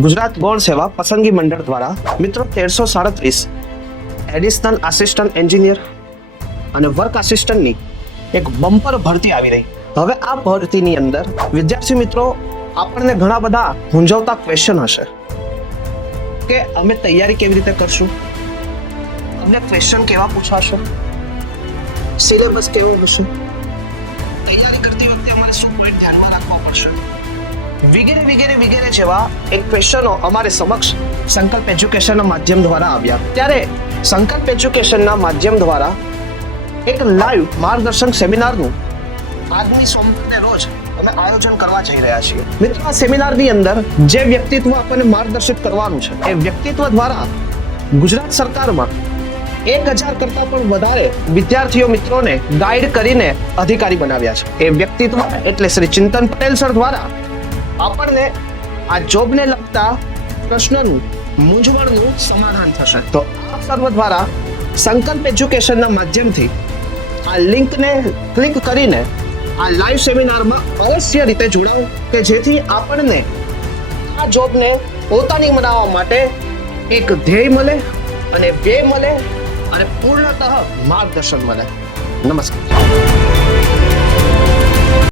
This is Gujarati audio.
ગુજરાત ગૌણ સેવા પસંદગી મંડળ દ્વારા મિત્રો તેરસો સાડત્રીસ એડિશનલ આસિસ્ટન્ટ એન્જિનિયર અને વર્ક આસિસ્ટન્ટની એક બમ્પર ભરતી આવી રહી. હવે આ ભરતીની અંદર વિદ્યાર્થી મિત્રો આપણને ઘણા બધા મૂંઝવતા ક્વેશ્ચન હશે. કે અમે તૈયારી કેવી રીતે કરશું? અમને ક્વેશ્ચન કેવા પૂછાશે? સિલેબસ કેવો હશે? તૈયારી કરતી વખતે અમારે શું પોઈન્ટ ધ્યાનમાં રાખવો પડશે? વગેરે વગેરે વગેરે જેવા એક ક્વેશ્ચનો અમારે સમક્ષ સંકલ્પ એજ્યુકેશનના માધ્યમ દ્વારા આવ્યા. ત્યારે સંકલ્પ એજ્યુકેશનના માધ્યમ દ્વારા એક લાઈવ માર્ગદર્શન સેમિનારનું આજની સોમવારને રોજ અમે આયોજન કરવા જઈ રહ્યા છીએ. મિત્રો, આ સેમિનારની અંદર જે વ્યક્તિત્વ આપણને માર્ગદર્શિત કરવાનું છે, એ વ્યક્તિત્વ દ્વારા ગુજરાત સરકારમાં એક હજાર કરતા પણ વધારે વિદ્યાર્થીઓ મિત્રોને ગાઈડ કરીને અધિકારી બનાવ્યા છે. એ વ્યક્તિત્વ એટલે શ્રી ચિંતન પટેલ સર દ્વારા આપણને આ જોબને લગતા પ્રશ્નનું, મૂંઝવણનું સમાધાન થશે. તો આપ સર્વ દ્વારા સંકલ્પ એજ્યુકેશનના માધ્યમથી આ લિંકને ક્લિક કરીને આ લાઈવ સેમિનારમાં અવશ્ય રીતે જોડાઓ કે જેથી આપણને આ જોબને પોતાની બનાવવા માટે એક ધ્યેય મળે અને બે મળે અને પૂર્ણતઃ માર્ગદર્શન મળે. નમસ્કાર.